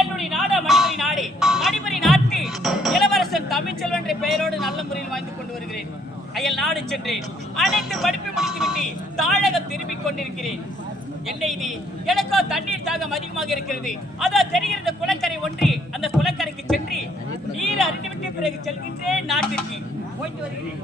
என்னுடைய நாடு மணிமணி நாடு. மணிமணி நாட்டு இளவரசன் தமிழ்ச்செல்வன் என்ற பெயரோடு நல்ல முறையில் வாழ்ந்து கொண்டு வருகிறேன். அயல் நாடு சென்றேன். அனைத்து படிப்பு முடித்துவிட்டு தாழகம் திரும்பிக் கொண்டிருக்கிறேன். என்ன இது? எனக்கோ தண்ணீர் தாகம் அதிகமாக இருக்கிறது. அதான் தெரிகிறது குளக்கரை ஒன்று. அந்த குளக்கரைக்கு சென்று நீர் அறிந்துவிட்டு பிறகு செல்கின்றேன் நாட்டிற்கு. போயிட்டு வருகிறேன்.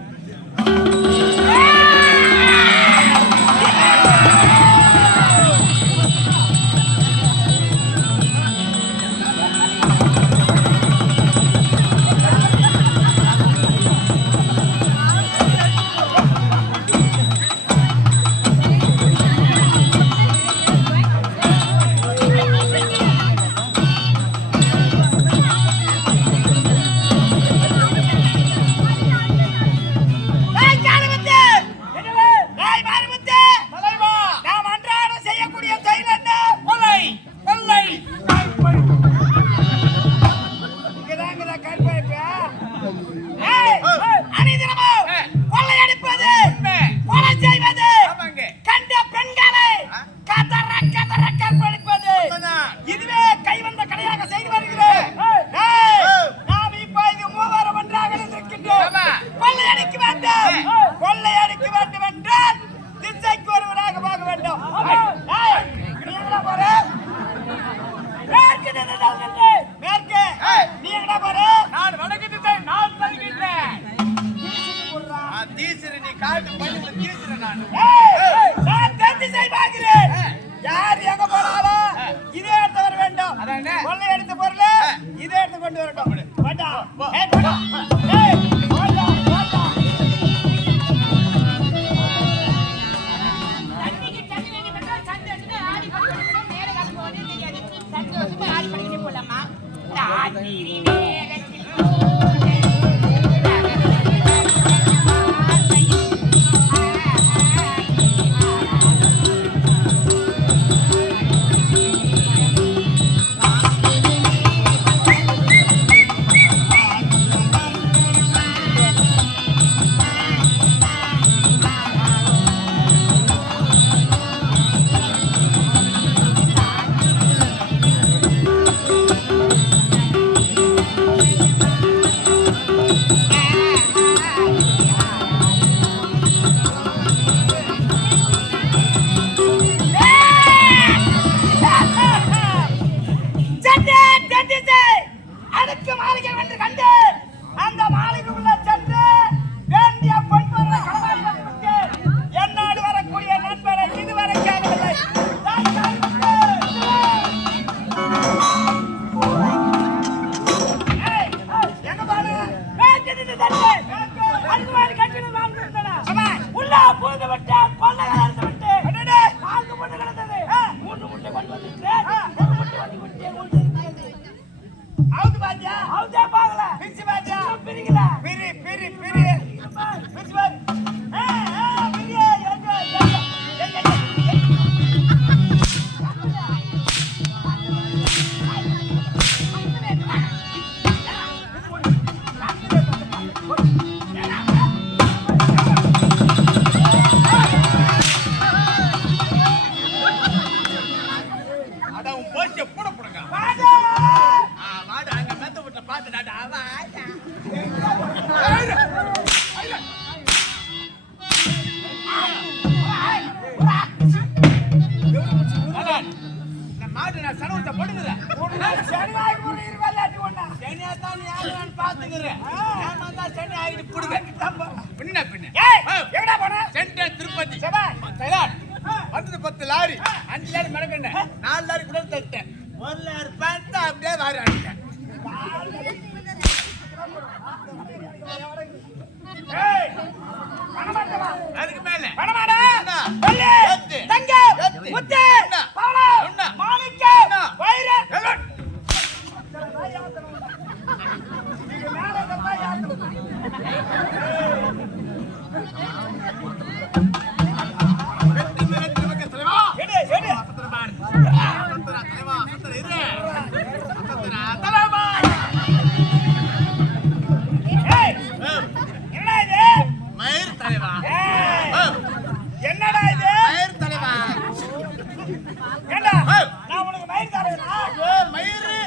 மயிறு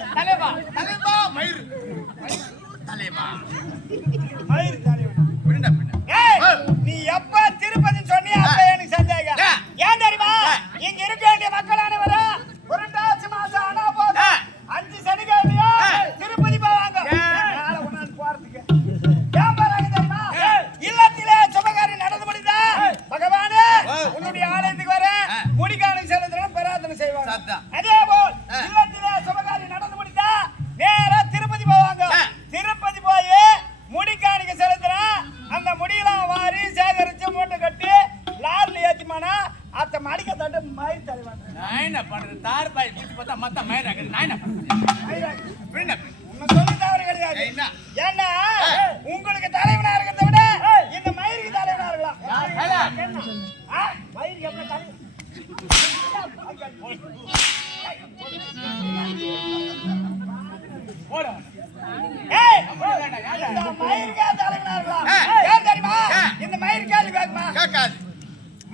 மயிர் தலைவனா? நீ எப்ப திருப்பதி சொன்னி அப்ப எனக்கு சந்தேகம். ஏன் தெரியுமா? இங்க இருக்க வேண்டிய மக்கள் அனைவரும் புரட்டாசி மாசம் ஆனா போதும் 5 சனிக்கிழமையா திருப்பதி போவாங்க. மேல உணர்ந்து போறதுக்கு ஏன் போறாங்க தெரியுமா? இல்லத்திலே சுபகாரி நடந்து முடிந்தா பகவானே உன்னுடைய ஆலயத்துக்கு வர முடிக்கானுக்கு செலுத்தணும் பிரார்த்தனை செய்வாங்க. அதே போல் இல்லத்திலே சுபகாரி நடந்து முடிந்தா நேரா திருப்பதி போவாங்க. திருப்பதி போய் முடிக்காணிக்க செலுத்துறா அந்த முடியெல்லாம் வாரி சேகரிச்சு மூட்டை கட்டி லாரில ஏத்திமானா அத்த மடிக்க தட்டு மயிர் தலைவாங்க. நான் என்ன பண்றது? தார் பாய் பிடிச்சு பார்த்தா மத்த மயிர் ஆகுது. நான் என்ன பண்றது? உன்னை சொல்லி தவறு கிடையாது. ஏன்னா உங்களுக்கு தலைவனா இருக்கிறத விட இந்த மயிருக்கு தலைவனா இருக்கலாம். மயிருக்கு எப்படி தலைவன்? இந்த மயிருக்கு தலைவனா இருக்கலாம். ஏன் தெரியுமா? இந்த மயிர் கேள்வி கேட்குமா?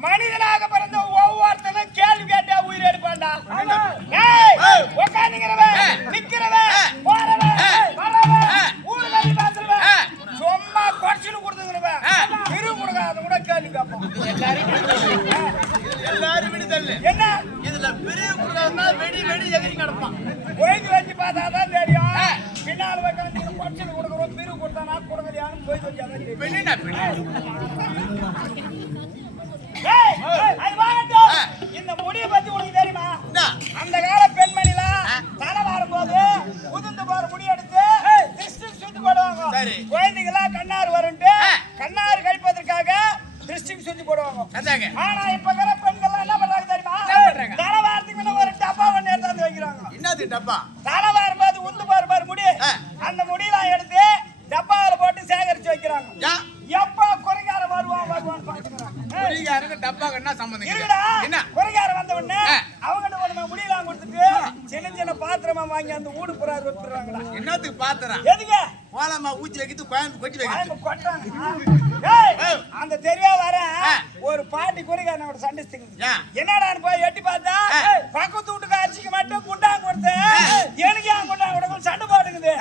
மனிதனாக பிறந்த ஒவ்வொருத்தனும் கேள்வி கேட்டா உயிர் எடுப்பான்டா. உட்காந்துங்கிறவன், நிக்கிறவன், போறவன், வரவன், ஊரு கல்வி பேசுறவன், சும்மா குறைச்சிட்டு கொடுத்துங்கிறவன், திரு கொடுக்காத கூட கேள்வி கேட்பான். எல்லாரும் விடுதல் என்ன இதுல பெரிய கொடுக்காதுன்னா வெடி வெடி எகிரி கிடப்பான். போயிட்டு வச்சு பார்த்தாதான் தெரியும். பின்னால் உட்காந்து குறைச்சிட்டு கொடுக்குறோம், திரு கொடுத்தானா கொடுக்கலையான்னு போயிட்டு வச்சாதான் இந்த முடியை பத்தி உனக்கு தெரியுமா? அந்த கால பெண்மணிலாம் தலை வரும்போது உதிர்ந்து போற முடி எடுத்து திருஷ்டி சுத்தி போடுவாங்க. குழந்தைகளா கண்ணாறு வரும்ட்டு கண்ணாறு கழிப்பதற்காக திருஷ்டி சுத்தி போடுவாங்க. ஆனா இப்ப இருக்கிற பெண்கள் என்ன பண்றாங்க தெரியுமா? தலை வாரத்துக்கு முன்ன ஒரு டப்பா ஒண்ணு எடுத்து வைக்கிறாங்க. என்னது டப்பா? தலை வரும்போது உந்து போற மாதிரி முடி அந்த முடியெல்லாம் எடுத்து டப்பாவில போட்டு சேகரிச்சு வைக்கிறாங்க. எப்ப குறைகார வருவான் பாத்துக்கிறாங்க. குறைகாரங்க டப்பாக்கு என்ன சம்பந்தம்? என்ன குறைகார வந்த உடனே அவங்ககிட்ட ஒண்ணு முடியலாம் கொடுத்துட்டு சின்ன சின்ன பாத்திரமா வாங்கி அந்த ஊடு புறா வச்சுறாங்களா? என்னத்துக்கு பாத்திரம்? எதுக்கு? கோலமா ஊச்சி வைக்கிது, கோயம்பு கொட்டி வைக்கிது. அந்த தெரிய வர ஒரு பாட்டி குறைகாரனோட சண்டைச்சுங்க. என்னடான்னு போய் எட்டி பார்த்தா பக்கத்து வீட்டுக்கு அரிசிக்கு மட்டும் குண்டாங்க கொடுத்து எனக்கு ஏன் குண்டாங்க கொடுக்க சண்டை போடுங்குது.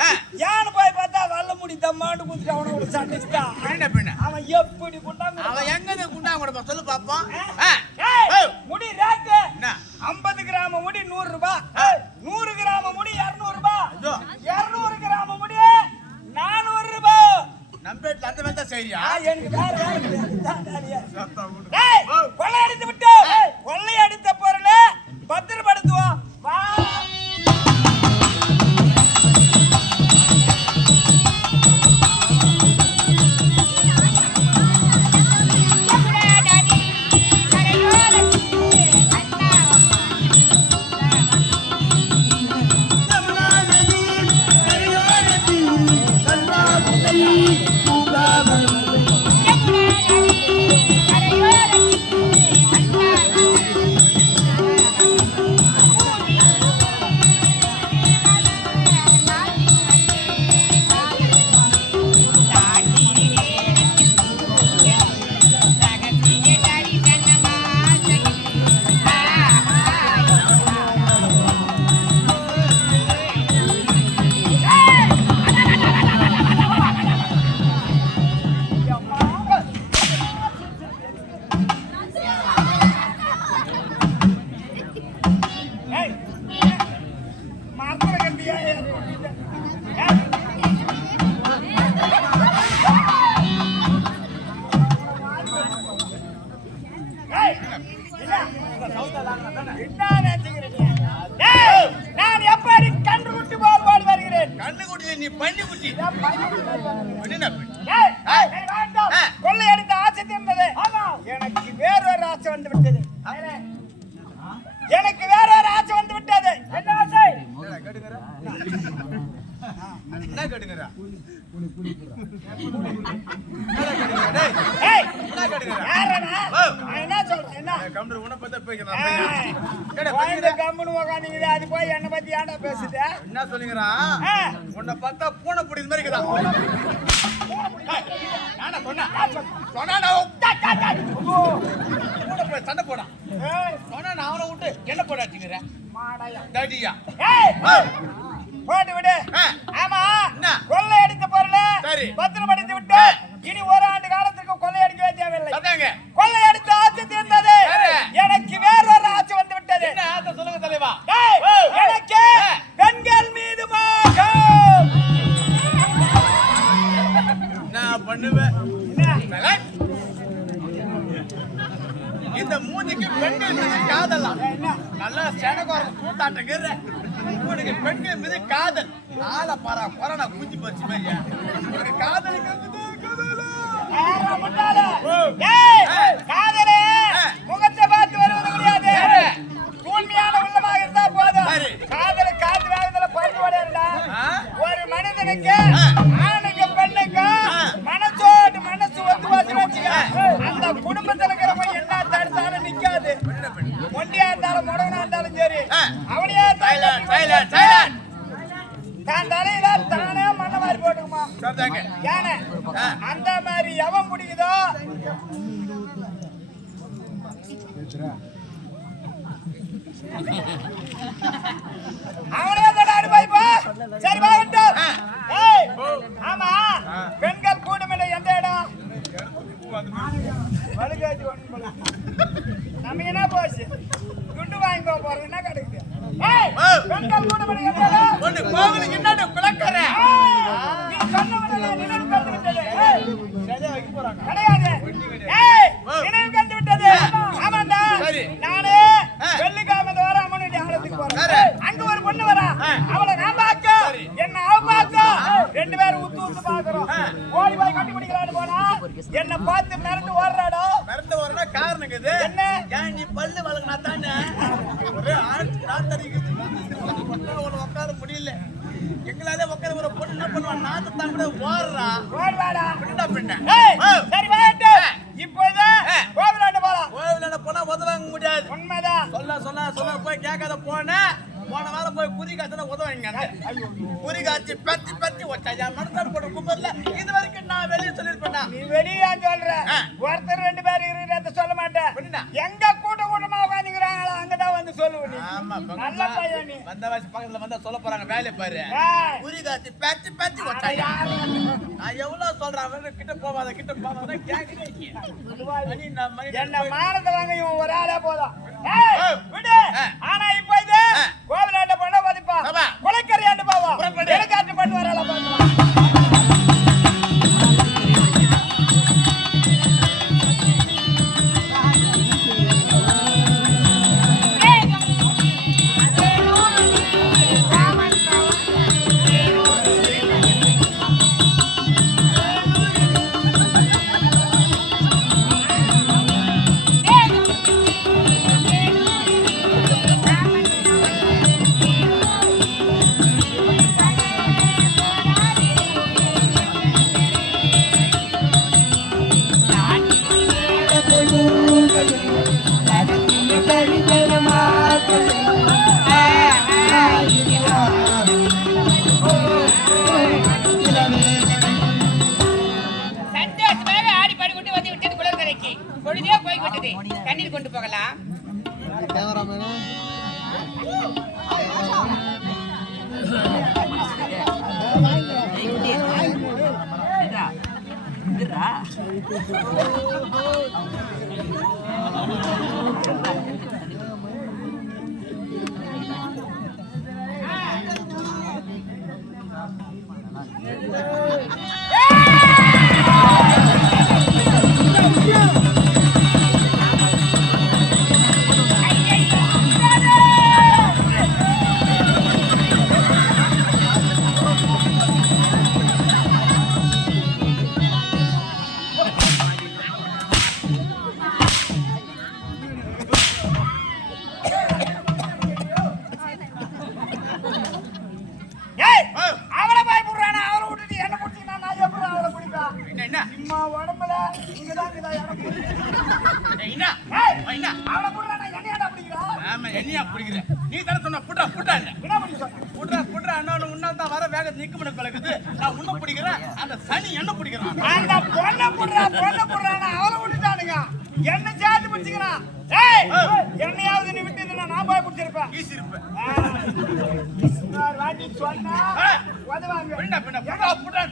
யானு போய் பார்த்தா வல்ல முடி தம்மாண்டு குத்துட்டு அவனோட சண்டைச்சுட்டான். அவன் எப்படி குண்டாங்க? அவன் எங்க குண்டாங்க கொடுப்பான் சொல்லு பாப்போம். முடி ரேட்டு 50 கிராம் முடி 100 ரூபாய், 100 கிராம் முடி 200 ரூபாய், 200 கிராம் முடி 400 ரூபாய். நம்பேட்ல அந்த மாதிரி சரியா? எனக்கு வேற கொள்ளையடித்து விட்டு கொள்ளையடித்த பொருளை பத்திரப்படுத்துவோம். நான் எப்படி கண்டுகுட்டி போல் பாடு வருகிறேன்? கண்ணுக்குட்டி நீ பண்ணிக்குட்டி. கொள்ளையடித்த ஆசை தீர்ந்தது. எனக்கு வேறொரு ஆசை வந்து விட்டது. எனக்கு வேறொரு ஆசை வந்து விட்டது. என்ன ஆசை? என்ன கேட்டுங்கறா? என்ன சொல்றேன்? என்ன கம்ப்யூட்டர் உன பத்த பேசுறா? கம்முனு உக்காந்தீங்க. அது போய் என்ன பத்தி ஏன்டா பேசுது? என்ன சொல்லுங்கறா? உன்னை பார்த்தா பூனை புடி மாதிரி இருக்குதா? நானா சொன்னா? சொன்னா பூனை போய் சண்டை போடா. சொன்னா நான் அவனை விட்டு என்ன போடாச்சுங்கற? மாடையா டாடியா. போட்டு விடு. ஆமா கொள்ளை அடித்த பொருளை பத்திரமா பெண்கள் மீது காதலாம் என்ன நல்லா சேனகோரம் கூட்டாட்டுங்கிற உனக்கு பெண்கள் மீது காதல் ஆளை பாரா கொரோனா குஞ்சு போச்சு பையா உனக்கு காதலிக்கிறது காதலே முகத்தை பார்த்து வருவது கிடையாது. தூய்மையான உள்ளமாக இருந்தா போதும். காதல காத்து வேகத்துல பறந்து ஓடிடா. ஒரு மனிதனுக்கு ஆணுக்கு பெண்ணுக்கு மனசோடு மனசு ஒத்து போச்சு வச்சுக்க, அந்த குடும்பத்துல இருக்கிறவங்க என்ன தடுத்தாலும் நிக்காது. ஒண்டியா இருந்தாலும் முடவனா இருந்தாலும் சரி, அவனையே தான் தலையில தானே மண்ண மாதிரி போட்டுக்குமா. ஏன அந்த மாதிரி எவன் பிடிக்குதோ அவனே தடாடி போய்ப்பா. சரி வாங்கட்டும். ஏய் ஆமா, பெண்கள் கூட்டமில்லை எந்த இடம்? வலுகாச்சி ஒண்ணு போல நம்ம என்ன போச்சு துண்டு வாங்கி போறது என்ன கிடைக்குது? ஏய் பெண்கள் கூட்டமில்லை எந்த இடம்? ஒண்ணு கோவிலுக்கு என்னன்னு குளக்கற நீ சொன்னவனே நினைவு கண்டு விட்டது. சரியா வைக்க போறாங்க கிடையாது. ஏய் நினைவு கண்டு விட்டது. ஆமாண்டா, நானே வெள்ளிக்காம வர அம்மனுடைய ஆலயத்துக்கு போறேன். அங்க ஒரு பொண்ணு வரா, அவளை நான் பார்க்க என்ன அவ பார்க்க ரெண்டு பேரும் ஊத்து ஊத்து பாக்குறோம். ஓடி போய் கட்டி பிடிக்கலான்னு போனா என்ன பார்த்து மிரண்டு ஓடுறாடோ. மறந்து வரனா காரணம் இருக்குது என்ன? ஏன் நீ பல்லு வளர்க்கனா தானே ஒரே நாத்தடிக்குது உட்கார முடியல. எங்களால உட்கார ஒரு பொண்ணு என்ன பண்ணுவா நாத்து தான் கூட ஓடுறா ஓடுவாடா பின்னா பின்ன. சரி வாட்டு இப்போது கோவிலாண்ட போலாம். கோவிலாண்ட போனா உதவாங்க முடியாது. உண்மைதான். சொல்ல போய் கேட்காத போன வாரம் போய் குறி காய்ச்சல உதவாங்க. குறி காய்ச்சி பத்தி பத்தி வச்சா என் மனசார் போட்ட கும்பர்ல இது வரைக்கும் நான் வெளியே சொல்லிருப்பேன். நீ வெளியா சொல்ற ஒருத்தர் ரெண்டு பேர் இருக்கிறத சொல்ல மாட்டேன். எங்க கூட்டமா உட்காந்துக்கிறாங்களோ அங்கதான் வந்து சொல்லுவேன். ஆமா, நல்ல பையன் நீ. வந்த வயசு பக்கத்துல வந்தா சொல்ல போறாங்க வேலையை பாரு. குறி காய்ச்சி பத்தி பத்தி வச்சா நான் எவ்வளவு சொல்றேன் கிட்ட போவாத கேக்குறீங்க. என்ன மானத்தை வாங்க இவன் ஒரு ஆளே போதும். விடு. ஆனா இப்ப இது கோவிலாண்ட பண்ண பாதிப்பா குளக்கரையாண்டு போவோம். எடுக்காட்டு பண்ணு வரால பாக்கலாம். பொழுதே போய்விட்டது. தண்ணீர் கொண்டு போகலாம். நீ தானே சொன்ன புட்டா புட்டா புட்டா புட்டா அண்ணா உன்னால் தான் வர வேக நிக்க முடிய பழகுது. நான் உன்ன பிடிக்கிறேன், அந்த சனி என்ன பிடிக்கிறான். அந்த பொண்ணை புடுறானா அவளை விட்டுட்டானுங்க. என்ன சேர்த்து பிடிச்சிக்கிறான். என்னையாவது நீ விட்டுதுன்னா நான் போய் பிடிச்சிருப்பேன். ஈசி இருப்பேன். வாட்டி சொன்னா உதவாங்க. பின்ன பின்ன புட்டா புட்டா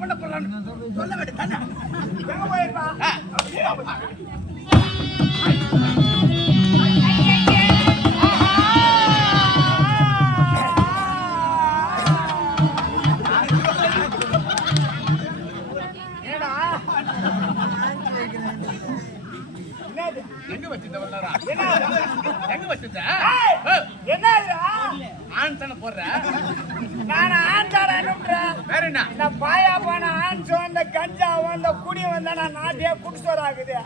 பொண்ணை போடுறான்னு சொல்ல வேண்டிய தானே. எங்க போயிருப்பா? வச்சிருந்த வரலாறா என்ன எங்க வச்சிருந்த என்ன இதுடா? ஆண் தானே போடுற நான் ஆண் தானேன்ற வேற என்ன இந்த பாயா போன ஆண் சோந்த கஞ்சாவும் இந்த குடி வந்தா நான் நாட்டையே குடிசோர் ஆகுது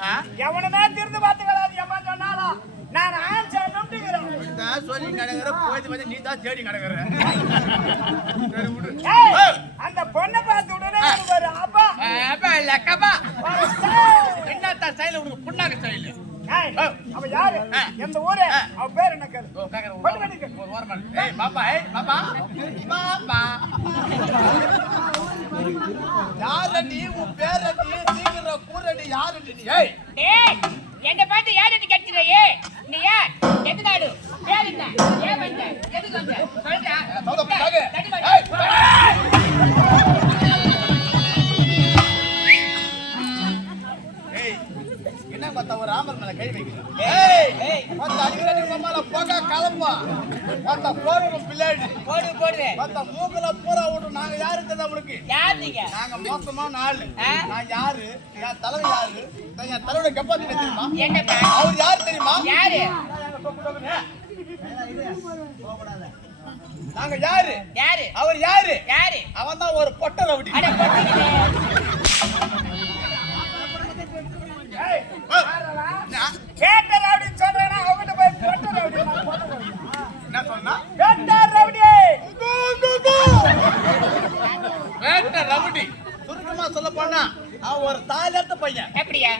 எவனுமே திருந்து பார்த்துக்கலாது எம்மா சொன்னாலும் நான் ஆண் சாணுங்கிறேன் சொல்லி நடக்கிற போய் வந்து நீ தான் தேடி நடக்கிற அந்த பொண்ணை பார்த்து உடனே ஒரு அப்பா லக்கபா என்னத்தா ஸ்டைல் உனக்கு புண்ணாக்க ஸ்டைல் அவ யாரு எந்த ஊரு அவ பேர் என்ன கேளு ஒரு வாரமா ஏய் பாப்பா பாப்பா யாரடி உன் பேரடி சீக்கிரம் கூரடி யாரடி நீ ஏய் டேய் என்ன பார்த்து யாரடி கேட்கிறே நீ யார் எந்த நாடு பேர் என்ன ஏன் வந்த எதுக்கு வந்த சொல்றா தடி என்ன பார்த்தா ஒரு ராமர் மேல கை வைக்கிறேன் ஏய் மத்த அடிக்கடி நம்மால போக கிளம்புவா மத்த போறோம் பிள்ளைடி போடு மத்த மூக்குல பூரா விட்டு நாங்க யாரு தெரியுதா உங்களுக்கு யார் நீங்க நாங்க மோசமான ஆளு நான் யாரு என் தலைவர் யாரு என் தலைவரோட கப்பாத்தி தெரியுமா என்னப்பா அவர் யாரு தெரியுமா யாரு நாங்க யாரு யாரு அவர் யாரு யாரு அவன் தான் ஒரு பொட்ட ரவுடி அட பொட்டிக்கிட்டே கேட்ட ரவுடின்னு சொல்றேன்னா அவகிட்ட போய் பொட்ட ரவுடி என்ன சொன்னா கேட்ட ரவுடி வேட்ட ரவுடி சுருக்கமா சொல்ல போனா அவன் ஒரு தாலியார்த்த பையன் எப்படியா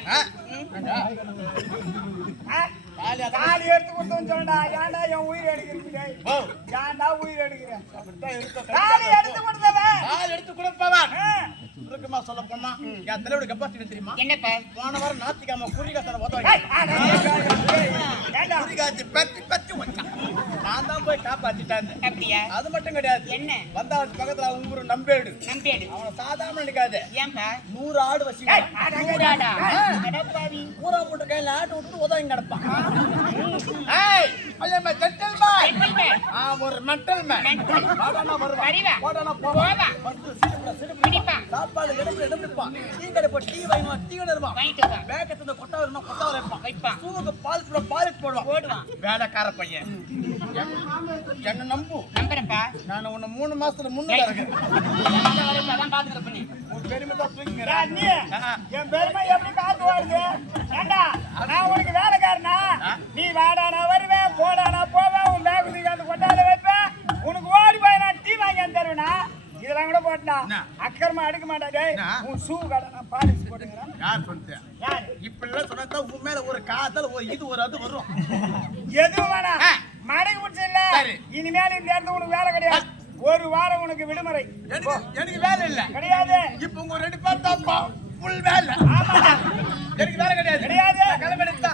தாலி எடுத்து கொடுத்தோன்னு சொன்னா ஏன்டா என் உயிர் எடுக்கிறீங்க ஏன்டா உயிர் எடுக்கிறேன் தாலி எடுத்து கொடுத்தவன் தாலி எடுத்து கொடுப்பவன் சுருக்கமா சொல்ல போனா என் தலையோட கப்பாசிட்டி தெரியுமா என்னப்பா போன வாரம் நாத்திக்காம குறிகாசன குறிகாச்சி பத்தி பத்தி வந்தான் நான் தான் போய் காப்பாத்திட்டேன் அப்படியா அது மட்டும் கிடையாது என்ன வந்தா அவன் பக்கத்துல அவங்க ஊரு நம்பேடு அவனை சாதாரண நினைக்காது ஏன்பா 100 ஆடு வச்சுக்கான் நூறாடா அடப்பாவி ஊரா மூட்டை கையில ஆட்டு விட்டு உதவி நடப்பான் ஏய் ஐயா ஜென்டில்மேன் ஒரு மென்டல் மேன் வாடானா வருவா வருவா வாடானா போவா வந்து சிடுப்புடா பிடிப்பா சாப்பாடு எடுப்பிடுப்பான் டீ கடை போய் டீ வாங்குவான் டீ வருவான் வாங்கிட்டு வா வேகத்துல கொட்டா வருமா கொட்டா வைப்பான் சூவுக்கு பால் போடுவான் போடுவான் வேலைக்கார பையன் என்ன நம்புறப்பா நான் உன்னை 3 மாசத்துல முன்ன இருக்கேன் அதான் பாத்துக்கிற பண்ணி உன் பெருமை தான் தூக்கிங்கிறேன் என் பெருமை எப்படி காத்து வருது ஏண்டா நான் உனக்கு வேலைக்காரனா நீ வாடானா வருவேன் போடானா போவேன் உன் பேக் தூக்கி அந்த கொட்டால வைப்பேன் உனக்கு ஓடி போய் நான் டீ வாங்கி தருவேனா இதெல்லாம் கூட போட்டா அக்கறமா எடுக்க மாட்டாடே உன் ஷூ கடை நான் பாலிஷ் போட்டுக்கிறேன் யார் சொன்னேன் யார் இப்பெல்லாம் சொன்னா உன் மேல ஒரு காதல் ஒரு இது ஒரு அது வரும் எதுவும் வேணாம் மடக்கு பிடிச்ச இல்ல இனிமேல் இந்த இடத்துல உனக்கு வேலை கிடையாது ஒரு வாரம் உனக்கு விடுமுறை எனக்கு வேலை இல்ல கிடையாது இப்ப உங்க 2 பேர் தான் ஃபுல் வேலை எனக்கு வேலை கிடையாது கிடையாது கிளம்பெடுத்தா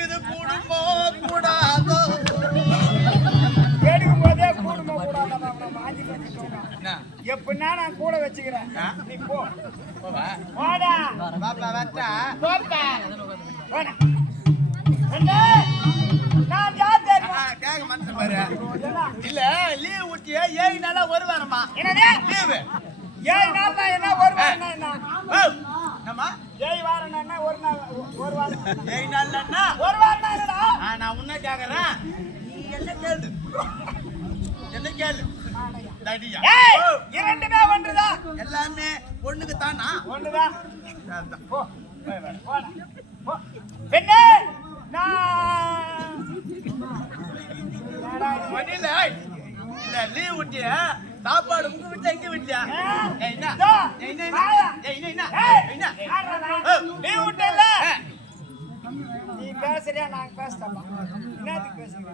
இது கூடுமோ கூடாதோ எடுக்கும் போதே கூடுமோ கூடாதா மாத்தி வச்சுக்கோங்க எப்படின்னா நான் கூட வச்சுக்கிறேன் நீ போ போடா பாப்பா வாட்டா போப்பா போடா நான் யார் தெரியுமா கேக்க மாட்டேன் பாரு இல்ல லீவ் விட்டியே 7 நாளா வருவாரமா என்னது லீவ் 7 நாள்னா என்ன ஒரு வாரம்னா என்ன நம்ம 7 வாரம்னா ஒரு நாள் ஒரு வாரம் 7 நாள்னா ஒரு வாரம்னா என்னடா நான் உன்ன கேக்குறேன் நீ என்ன கேளு என்ன கேளு டடியா ஏய் இரண்டுமே ஒன்றுதான் எல்லாமே ஒண்ணுக்கு தானா ஒன்றுதான் போ போடா போ பெண்ணே நான் வண்டியில இல்ல லீவ் விட்டியா சாப்பாடு உங்க வீட்டுல எங்க வீட்டுல என்ன நீ விட்டல நீ பேசுறியா நாங்க பேசலாமா என்னத்துக்கு பேசுறீங்க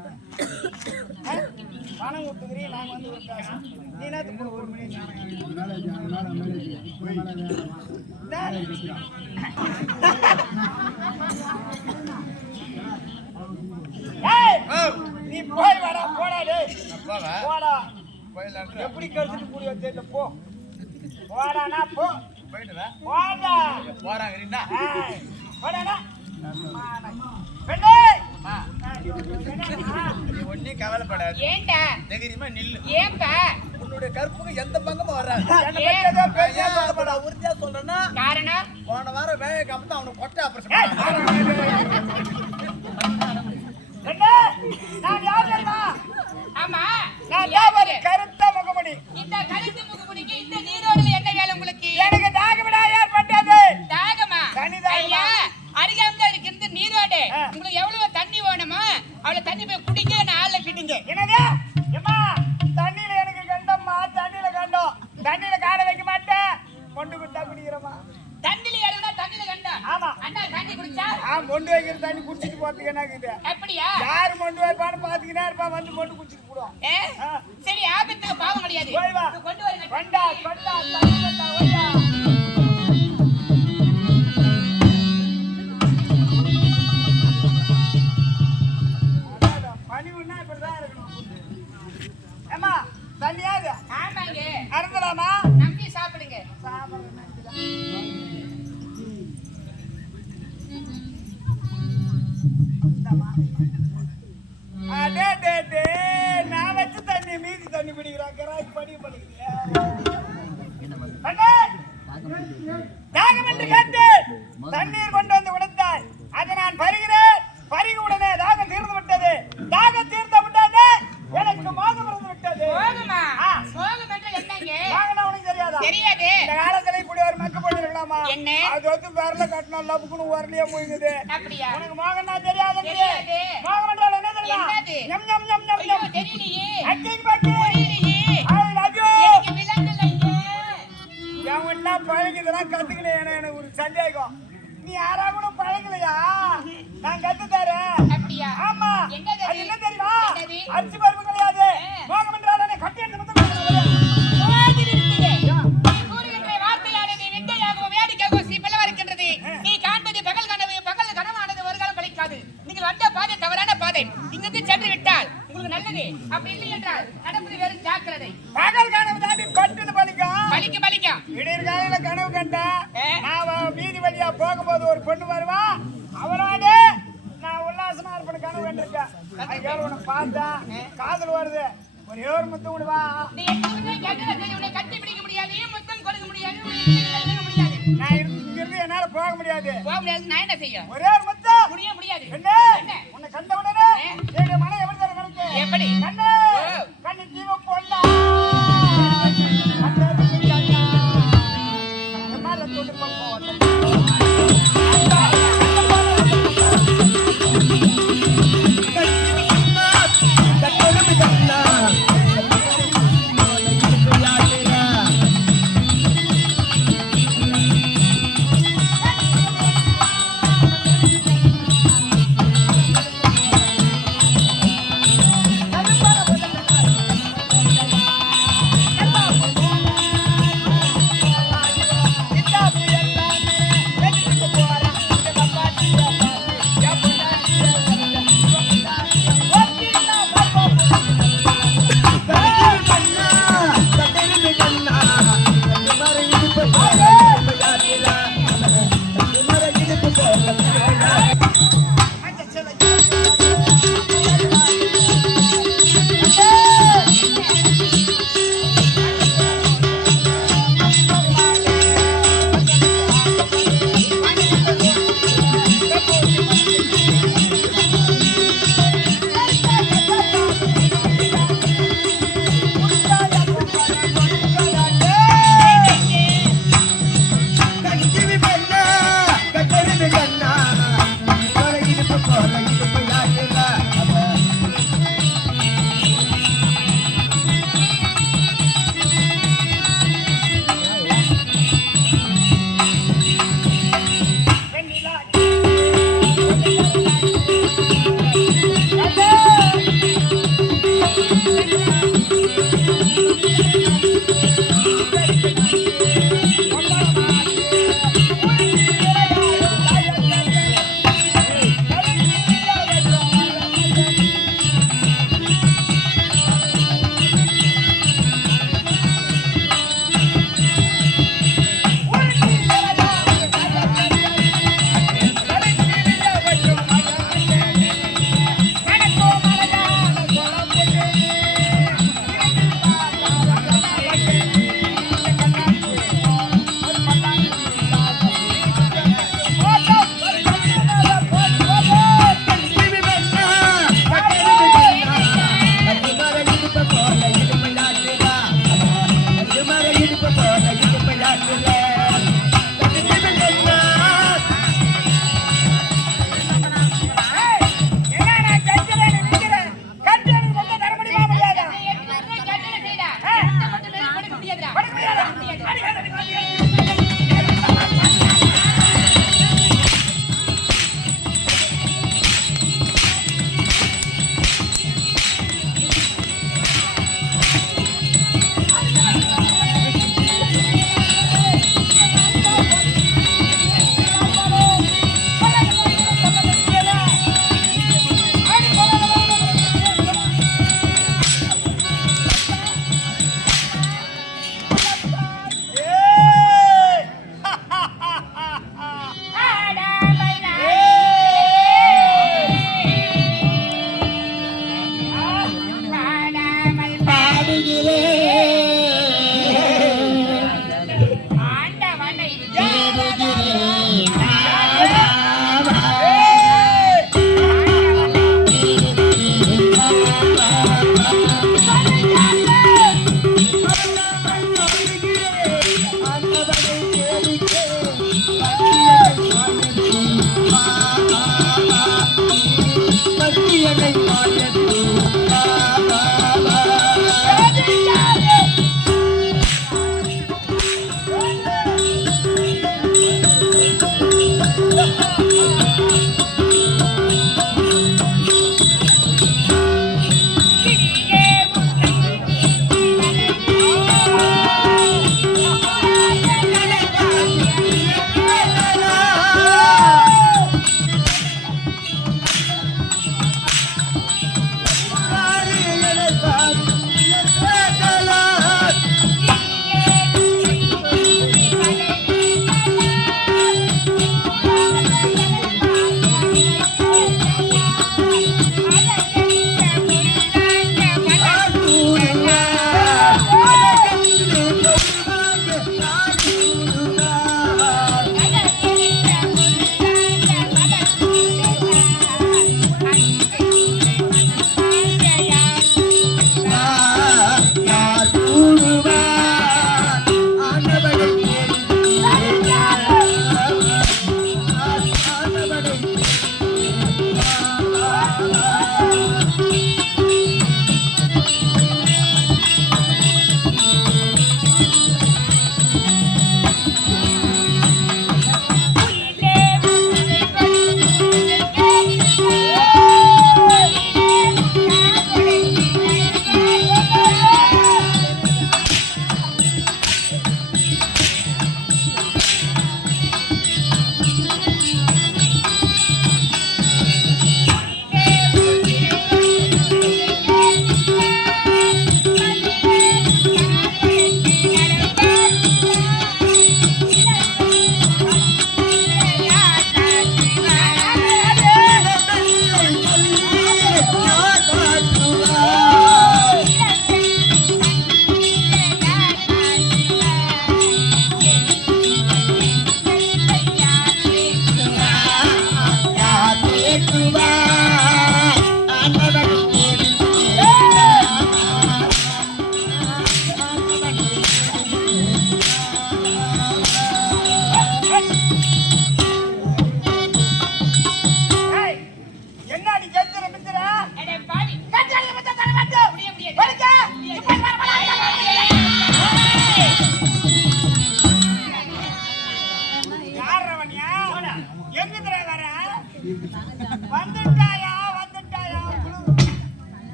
பணம் கொடுத்துக்கிறீ நாங்க வந்து பேசுறோம் நீ என்னத்துக்கு ஒரு மணி நீ போய் வாடா போடா டேய் போடா எப்படி கழுத்துட்டு கூடி வச்சேன் போ போடானா போ போயிட்டு போடா போறாங்க போடானா பெண்ணே ஒண்ணே கவலைப்படாது ஏன்டா தைரியமா நில்லு ஏன்பா உன்னுடைய கற்புக்கு எந்த பங்கமும் வராது உறுதியா சொல்றேன்னா காரணம் போன வாரம் வேலை காமத்தான் அவனுக்கு கொட்டை ஆபரேஷன் என்ன நான் யார் தெரியுமா? ஆமா நான் யாரு? ஒரு கருத்த முகமணி. இந்த கழுத்து முகமுடிக்கு இந்த நீரோடுல என்ன வேலை உங்களுக்கு? எனக்கு தாகவிடா ஏற்பட்டது. தாகமா? தண்ணிதாகமா? ஐயா அருகாமல இருக்கிறது நீரோடு. ஆ. உங்களுக்கு எவ்வளவு தண்ணி வேணுமோ அவ்வளவு தண்ணி போய் குடிக்க நான் ஆள விடுங்க. என்னது? ஏம்மா தண்ணியில எனக்கு கண்டம்மா, தண்ணியில கண்டம். தண்ணியில காலை வைக்க மாட்டேன், கொண்டு விட்டா குடிக்கிறமா. தண்ணில ஏறுனா தண்ணில கண்டா. ஆமா. அண்ணா தண்ணி குடிச்சா? மொண்டு வைக்கிற தண்ணி குடிச்சிட்டு போறதுக்கு என்ன இருக்குது? அப்படியா? யாரு மொண்டு வைப்பான்னு பாத்துக்கிட்டே இருப்பா, வந்து மொண்டு குடிச்சிட்டு போடுவோம். ஏ? சரி ஆபத்துக்கு பாவம் கிடையாது. போய் வா. கொண்டு வரேன். கொண்டா கொண்டா தண்ணி கொண்டா ஓய்யா. பணிவுன்னா இப்படிதான் இருக்கணும். ஏம்மா தண்ணியா இது? ஆமாங்க. அருந்தலாமா? நம்பி சாப்பிடுங்க. நான் வச்ச தண்ணி மீதி தண்ணி பிடிக்கிறான். கராய் படி படிக்கிறேன். தாகம் என்று கேட்டு தண்ணீர் கொண்டு வந்து கொடுத்தாய். அதை நான் பருகிறேன். பருகி உடனே தாகம் தீர்ந்து விட்டது. தாகம் தீர்ந்த உடனே எனக்கு மோகம் இருந்து விட்டது. மோகமா? மோகம் என்றால் என்னங்க? தாகம்னா உனக்கு தெரியாதா? தெரியாது. இந்த காலத்துல இப்படி ஒரு மக்க போட்டுருக்கலாமா? என்ன? அது வந்து விரல கட்டணும், லப்புக்குன்னு வரலையே போயிங்குது. அப்படியா? உனக்கு மோகம்னா தெரியாது. தெரியாது. மோகம் என்றால் என்ன தெரியுமா? என்னது? ஞம் ஞம் ஞம் ஞம் ஐயோ ஞம். தெரியலையே. அக்கிங் பக்கி. தெரியலையே. I love you. எனக்கு விளங்கலைங்க. எவன்னா பழகிதெல்லாம் கத்துக்கலையே. எனக்கு ஒரு சந்தேகம். நீ யாரா கூட பழகலையா? நான் கத்து தரேன். அப்படியா? ஆமா. என்னது? அது என்ன தெரியுமா? என்னது? அரிசி பருப்பு கிடையாது. மோகம் என்றால் என்ன? கட்டி எடுத்து முத்தம் கொடுக்கணும். போதில் இருக்குது. நீ கூறுகின்ற வார்த்தையானது விந்தையாகவும் வேடிக்கையாகவும் சிப்பலவா இருக்கின்றது. நீ காண்பது பகல் கனவு, பகல் கனவானது ஒரு காலம் பலிக்காது. நீங்கள் வந்த பாதை தவறான பாதை. இங்கிருந்து சென்று விட்டால் உங்களுக்கு நல்லது. அப்படி இல்லை என்றால் நடப்பது வேறு ஜாக்கிரதை. பகல் கனவு தாண்டி பட்டுன்னு பலிக்கும். பலிக்கும் பலிக்கும். விடியற் காலையில கனவு கண்டேன். நான் வீதி வழியா போகும்போது ஒரு பொண்ணு வருவா. அவளோட நான் உல்லாசமா இருப்பேன் கனவு கண்டிருக்கேன். அதுக்காக உன்னை பார்த்தா காதல் வருது. ஒரே ஒரு முத்தம் விடுவா. நீ எத்தனை கேட்டதை உன்னை கட்டி பிடிக்க முடியாது, முத்தம் கொடுக்க முடியாது, உன்னை எழுத முடியாது. நான் இங்கிருந்து என்னால போக முடியாது. போக முடியாது. நான் என்ன செய்ய? ஒரே ஒரு முத்தம். முடியாது. என்ன? உன்னை கண்ட உடனே என்னுடைய மனம் எப்படி தர கணக்கு? எப்படி? கண்ணு கண்ணு தீவ பொண்ணா. கண்ணு பிடிக்காதா? அந்த மாதிரி தொட்டு போவோம்.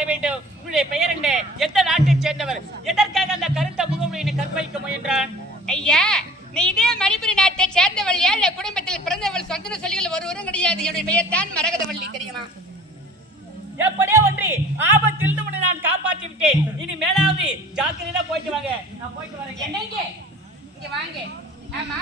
வர வேண்டும். உன்னுடைய பெயர் என்ன? எந்த நாட்டைச் சேர்ந்தவர்? எதற்காக அந்த கருத்த முகமூடியை கற்பழிக்க முயன்றான்? ஐயா, நீ இதே மணிபுரி நாட்டை சேர்ந்தவள், ஏழை குடும்பத்தில் பிறந்தவள், சொந்த சொல்லிகள் ஒருவரும் கிடையாது. என்னுடைய பெயர் தான் மரகதவள்ளி, தெரியுமா? எப்படியோ ஒன்று ஆபத்திலிருந்து உன்னை நான் காப்பாற்றி விட்டேன். இனி மேலாவது ஜாக்கிரதையா போயிட்டு வாங்க. நான் போயிட்டு வரேன். என்னங்க இங்க வாங்க. ஆமா,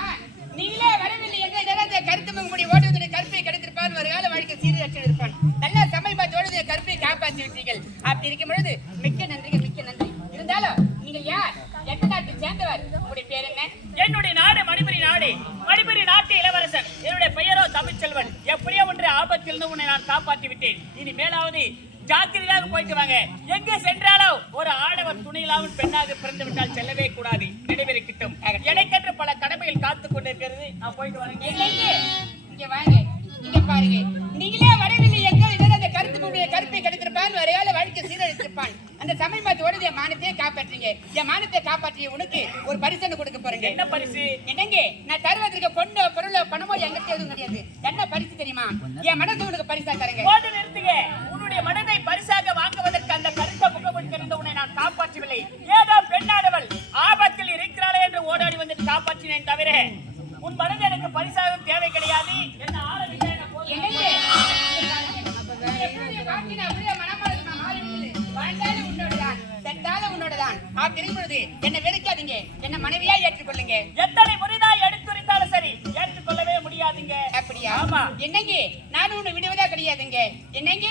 நீங்களே வரவில்லை எங்க இந்த கருத்து முகமூடி ஓடுவதற்கு கருப்பை கிடைத்திருப்பான், ஒரு கால வாழ்க்கை சீரழிச்சு இருப்பான். நல்ல சமயத்தோடு கருப்பை காப்பாற்றி விட்டீர்கள். அப்படி இருக்கும் பொழுது மிக்க நன்றிகள், மிக்க நன்றி. இருந்தாலும் நீங்கள் யார், எந்த நாட்டை சேர்ந்தவர், உங்களுடைய பேர் என்ன? என்னுடைய நாடு மணிபுரி நாடு. மணிபுரி நாட்டு இளவரசன். என்னுடைய பெயரோ தமிழ்ச்செல்வன். எப்படியோ ஒன்று ஆபத்திலிருந்து உன்னை நான் காப்பாற்றி விட்டேன். இனி மேலாவது ஜாக்கிரதையாக போயிட்டு வாங்க. எங்கே சென்றாலும் ஒரு ஆடவர் துணையிலாவும் பெண்ணாக பிறந்து விட்டால் செல்லவே கூடாது. நினைவிருக்கட்டும். எனக்கென்று பல கடமைகள் காத்துக் கொண்டிருக்கிறது. நான் போயிட்டு வரேன். இங்க வாங்க, இங்க பாருங்க. நீங்களே வரவில்லை எங்க அந்த கருத்து முகமூடிய கருப்பை கிடைத்திருப்பான், ஒரு கால வாழ்க்கை சீரழிச்சிருப்பான். அந்த சமயத்தோடு என் மானத்தை காப்பாற்றீங்க. என் மானத்தை காப்பாற்றிய உனக்கு ஒரு பரிசு கொடுக்க போறேங்க. என்ன பரிசு? என்னங்க, நான் தருவதற்கு பொண்ணோ பொருளோ பணமோ எங்கிட்ட எதுவும் கிடையாது. என்ன பரிசு தெரியுமா? என் மனசு உனக்கு பரிசா தரேங்க. போது நிறுத்துங்க. உன்னுடைய மனதை பரிசாக வாங்குவதற்கு அந்த கருத்த முகமூடி தெரிந்த உன்னை நான் காப்பாற்றவில்லை. ஏதோ பெண்ணானவள் ஆபத்தில் இருக்கிறாளே என்று ஓடாடி வந்துட்டு காப்பாற்றினேன் தவிர உன் மனது எனக்கு பரிசாக தேவை கிடையாது. என்ன ஆரம்பிக்க என்ன வெறுக்காதீங்க, என்ன மனைவியா ஏற்றுக்கொள்ளுங்க. எத்தனை முறைதான் எடுத்துரைத்தாலும் சரி, ஏற்றுக்கொள்ளவே முடியாதுங்க. அப்படியா? ஆமா. என்னங்க, நான் உன்னை விடுவதா கிடையாதுங்க. என்னங்க,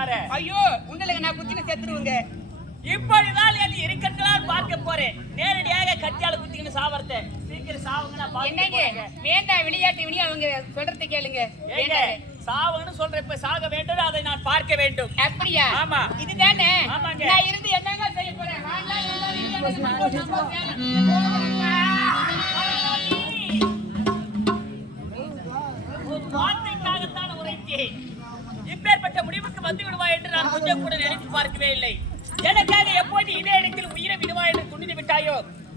யார? ஐயோ உன்னல நான் குத்தின செத்துருவங்க. இப்படிதான் என் இருக்கிறதால் பார்க்க போறேன். நேரடியாக கத்தியால குத்திக்கின்னு சாவறத சீக்கிரம் சாவுங்க. நான் என்னங்க பாக்க வேண்டாம் விளையாட்டு வினி அவங்க சொல்றதை கேளுங்க. வேண்டாம் சாவுன்னு சொல்ற இப்ப சாக வேண்டும், அதை நான் பார்க்க வேண்டும். அப்படியா? ஆமா. இதுதானே ஆமாங்க. நான் இருந்து என்னங்க செய்ய போறேன்? வாங்க ஒரு வார்த்தைக்காகத்தான் உரைத்தேன். இப்பேற்பட்ட முடிவுக்கு வந்து விடுவாய் என்று நான் கொஞ்சம் கூட நினைத்து பார்க்கவே இல்லை. எனக்காக எப்போது இதே இடத்தில் உயிரை விடுவாய் என்று துணிந்து விட்டாயோ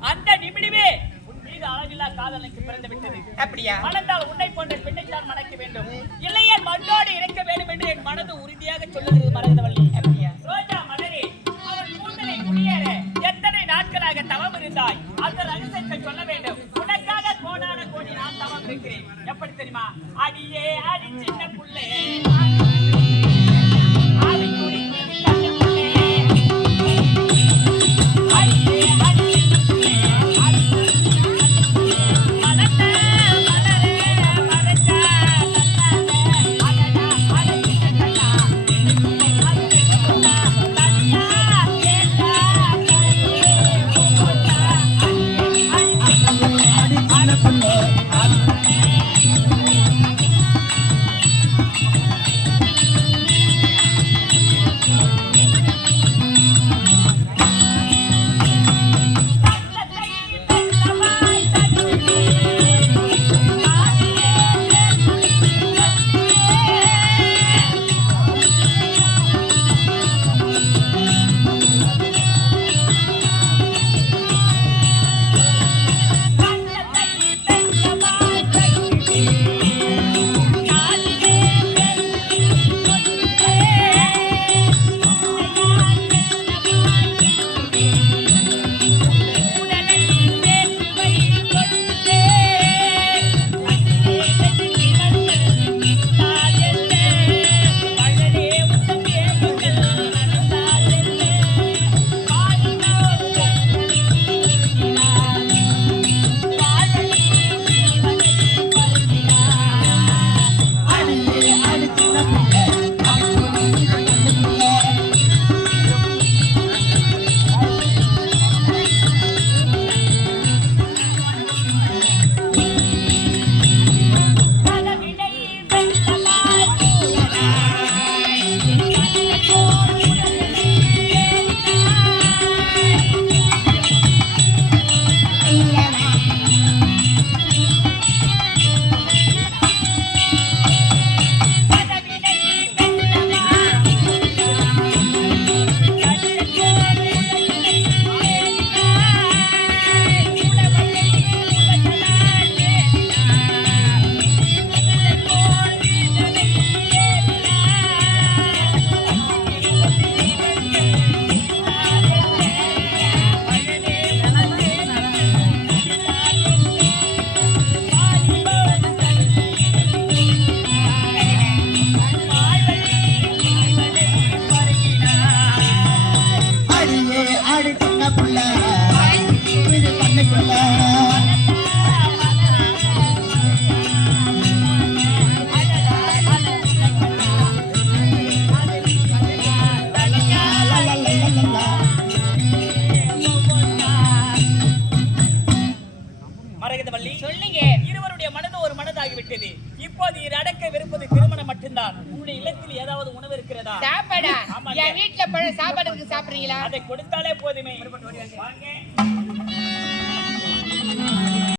அந்த நிமிடமே உன் மீது அளவில்லா காதல் எனக்கு பிறந்து விட்டது. அப்படியா? மணந்தால் உன்னை போன்ற பெண்ணைத்தான் மணக்க வேண்டும், இல்லையே மண்ணோடு இருக்க வேண்டும் என்று என் மனது உறுதியாக சொல்லுகிறது மரகதவள்ளி. அப்படியா? ரோஜா மலரே, அவன் கூந்தலை குடியேற எத்தனை நாட்களாக தவம் இருந்தாய்? அந்த ரகசியத்தை சொல்ல வேண்டும். உனக்காக கோடான கோடி நான் தவம் இருக்கிறேன். எப்படி தெரியுமா? அடியே அடி சின்ன புள்ளே, ஆவி குடி குடி கண்ணு புள்ளே, அடியே அடி சின்ன புள்ளே, ஆவி குடி குடி கண்ணு புள்ளே, மலர்ந்த மலரே மலர்ச்சா கண்ணாலே, அடடா அட சின்ன கண்ணா, அடடா தனியா கேட்டா கண்ணே பூங்கொட்டா, அடியே அடி சின்ன புள்ளே, ஆகிவிட்டது. இப்போது இது அடக்க விருப்பது திருமணம் மட்டும்தான். உங்களுடைய இல்லத்தில் ஏதாவது உணவு இருக்கிறதா? சாப்பாடா? என் வீட்டுல பழம் சாப்பாடு இருக்கு, சாப்பிடுறீங்களா? அதை கொடுத்தாலே போதுமே. வாங்க.